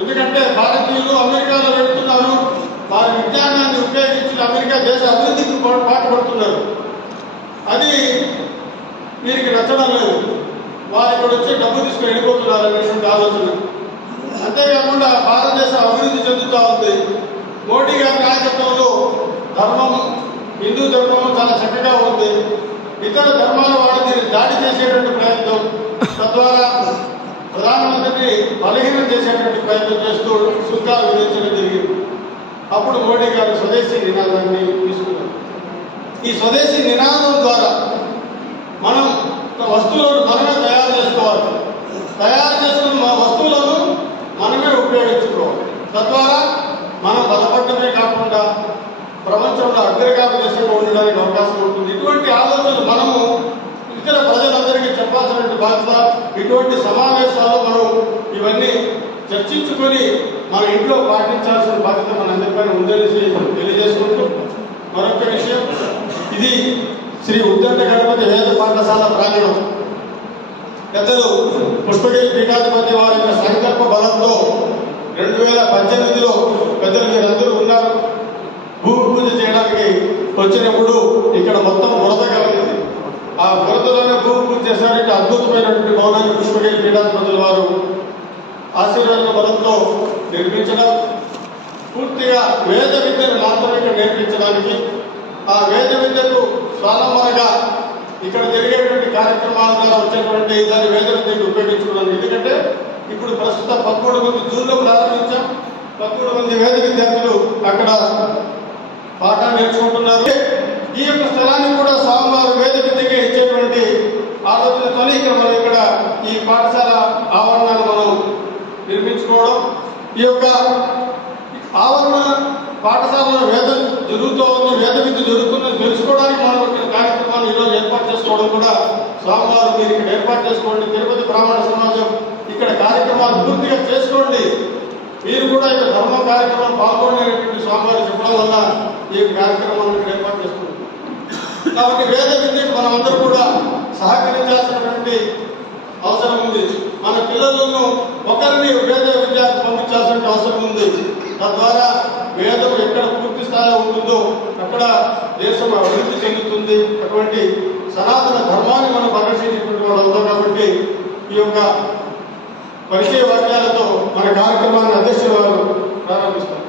ఎందుకంటే భారతీయులు అమెరికాలో వెళ్తున్నారు, వారి విజ్ఞానాన్ని ఉపయోగించి అమెరికా దేశ అభివృద్ధికి పాటుపడుతున్నారు. అది వీరికి నచ్చడం లేదు. వారు ఇక్కడ వచ్చి డబ్బు తీసుకుని వెళ్ళిపోతున్నారు అనేటువంటి ఆలోచన. అంతేకాకుండా భారతదేశం అభివృద్ధి చెందుతూ ఉంది. మోడీ గారి నాయకత్వంలో ధర్మం, హిందూ ధర్మం చాలా చక్కగా ఉంది. ఇతర ధర్మాల వాడు దీన్ని దాడి చేసేటువంటి ప్రయత్నం, తద్వారా ప్రధానమంత్రిని బలహీనం చేసేటువంటి ప్రయత్నం చేస్తూ సుంకాలు విధించడం జరిగింది. అప్పుడు మోడీ గారు స్వదేశీ నినాదాన్ని తీసుకున్నారు. ఈ స్వదేశీ నినాదం ద్వారా మనం వస్తువులను మనమే తయారు చేసుకోవాలి. తయారు చేసుకున్న వస్తువులను మనమే ఉపయోగించుకోవాలి. తద్వారా మనం బలపడమే కాకుండా ప్రపంచంలో అగ్రగామి దేశంగా ఉండడానికి అవకాశం ఉంటుంది. ఇటువంటి ఆలోచనలు మనము ఇతర ప్రజలందరికీ చెప్పాల్సిన బాధ్యత. ఇటువంటి సమావేశాల్లో మనం ఇవన్నీ చర్చించుకొని మన ఇంట్లో పాటించాల్సిన బాధ్యత మనందరిపైన ఉందనేసి తెలియజేసుకుంటూ, మరొక విషయం, ఇది శ్రీ ఉద్దండ గణపతి వేద పాఠశాల ప్రాంగణం. పెద్దలు పుష్పగిరి పీఠాధిపతి వారి యొక్క సంకల్ప బలంతో 2018లో పెద్దలు మీరందరూ ఉన్నారు. భూమి పూజ చేయడానికి వచ్చినప్పుడు ఇక్కడ మొత్తం బురద కలిగింది. ఆ బురదలోనే భూమి పూజ చేశారంటే అద్భుతమైనటువంటి భవనాన్ని పుష్పగిరి పీఠాధిపతుల వారు ఆశీర్వాద బలంతో నిర్మించడం, పూర్తిగా వేద విద్యను మాత్రమే ఇక్కడ నేర్పించడానికి, ఆ వేద విద్యకు స్వాలంబనగా ఇక్కడ జరిగేటువంటి కార్యక్రమాల ద్వారా వచ్చేటువంటి దాన్ని వేద విద్యకు ఉపయోగించుకోవడానికి. ఎందుకంటే ఇప్పుడు ప్రస్తుతం 13 మంది జూన్లో ప్రారంభించాం. 13 మంది వేద విద్యార్థులు అక్కడ పాఠాలు నేర్చుకుంటున్నారు. ఈ యొక్క స్థలాన్ని కూడా స్వామివారు వేద విద్యకే ఇచ్చేటువంటి ఆలోచనతోనే ఇక్కడ ఈ పాఠశాల ఆవరణను మనం నిర్మించుకోవడం. ఈ యొక్క ఆవరణ పాఠశాలలో వేదం జరుగుతూ ఉంది, వేద విద్య జరుగుతుందని తెలుసుకోవడానికి మనం ఇక్కడ కార్యక్రమాన్ని ఈరోజు ఏర్పాటు చేసుకోవడం కూడా స్వామివారు మీరు ఇక్కడ ఏర్పాటు చేసుకోండి. తిరుపతి బ్రాహ్మణ సమాజం ఇక్కడ కార్యక్రమాలు పూర్తిగా చేసుకోండి, మీరు కూడా ఇక్కడ ధర్మ కార్యక్రమం పాల్గొనేటువంటి స్వామివారు చెప్పడం వల్ల ఈ కార్యక్రమాన్ని ఇక్కడ ఏర్పాటు చేసుకుంటాం. కాబట్టి వేద విద్యకు మనమందరూ కూడా సహకరించాల్సినటువంటి అవసరం ఉంది. మన పిల్లలను ఒకరిని వేద విద్యకు పంపించాల్సిన అవసరం ఉంది. తద్వారా వేదం ఎక్కడ పూర్తి స్థాయిలో ఉంటుందో అక్కడ దేశం అభివృద్ధి చెందుతుంది. అటువంటి సనాతన ధర్మాన్ని మనం పరిరక్షించేటువంటి వాళ్ళు అవుతాం. కాబట్టి ఈ యొక్క పరిచయ వాక్యాలతో మన కార్యక్రమాన్ని అధ్యక్షుల వారు ప్రారంభిస్తారు.